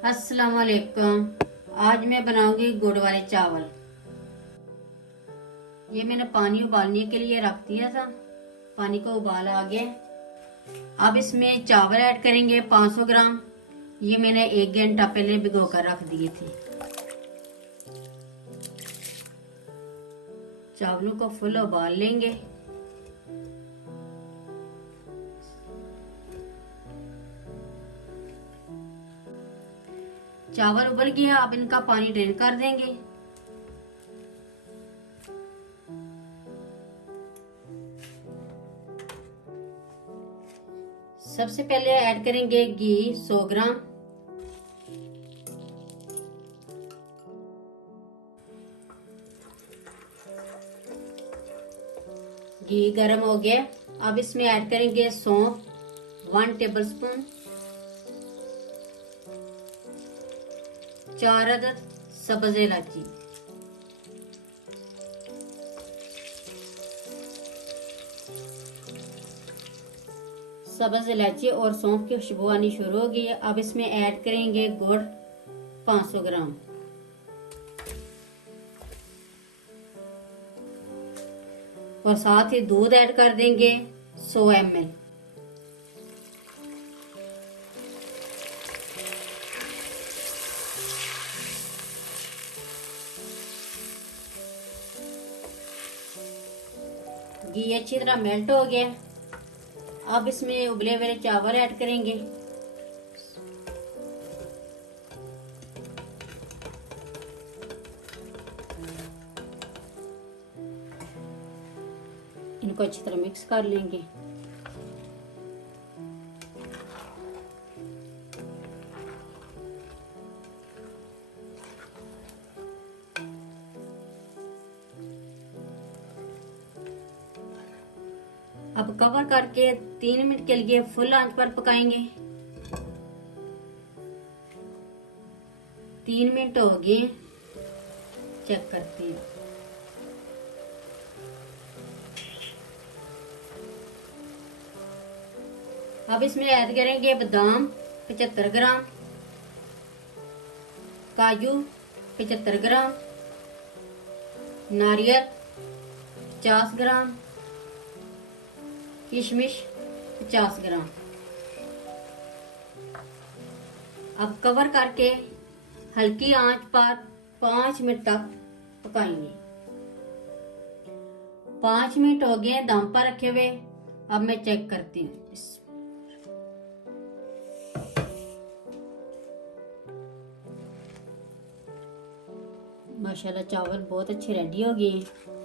अस्सलाम वालेकुम। आज मैं बनाऊंगी गुड़ वाले चावल। ये मैंने पानी उबालने के लिए रख दिया था। पानी को उबाल आ गया। अब इसमें चावल ऐड करेंगे 500 ग्राम। ये मैंने 1 घंटा पहले भिगो कर रख दिए थे। चावलों को फुल उबाल लेंगे। चावल उबल गया, अब इनका पानी ड्रेन कर देंगे। सबसे पहले ऐड करेंगे घी 100 ग्राम। घी गर्म हो गया। अब इसमें ऐड करेंगे सौंफ 1 टेबलस्पून, 4 अदद सब्ज इलायची, सब्ज इलायची और सौंफ की खुशबू आनी शुरू हो गई है। अब इसमें ऐड करेंगे गुड़ 500 ग्राम, और साथ ही दूध ऐड कर देंगे 100 ml। घी अच्छी तरह मेल्ट हो गया। अब इसमें उबले हुए चावल ऐड करेंगे। इनको अच्छी तरह मिक्स कर लेंगे। अब कवर करके 3 मिनट के लिए फुल आंच पर पकाएंगे। 3 मिनट हो गए, चेक करते हैं। अब इसमें ऐड करेंगे बादाम 75 ग्राम, काजू 75 ग्राम, नारियल 50 ग्राम, किशमिश 50 ग्राम। अब कवर करके हल्की आंच पर 5 मिनट तक पकाएंगे। 5 मिनट हो गए दम पर रखे हुए। अब मैं चेक करती हूँ। माशाल्लाह चावल बहुत अच्छे रेडी हो गए।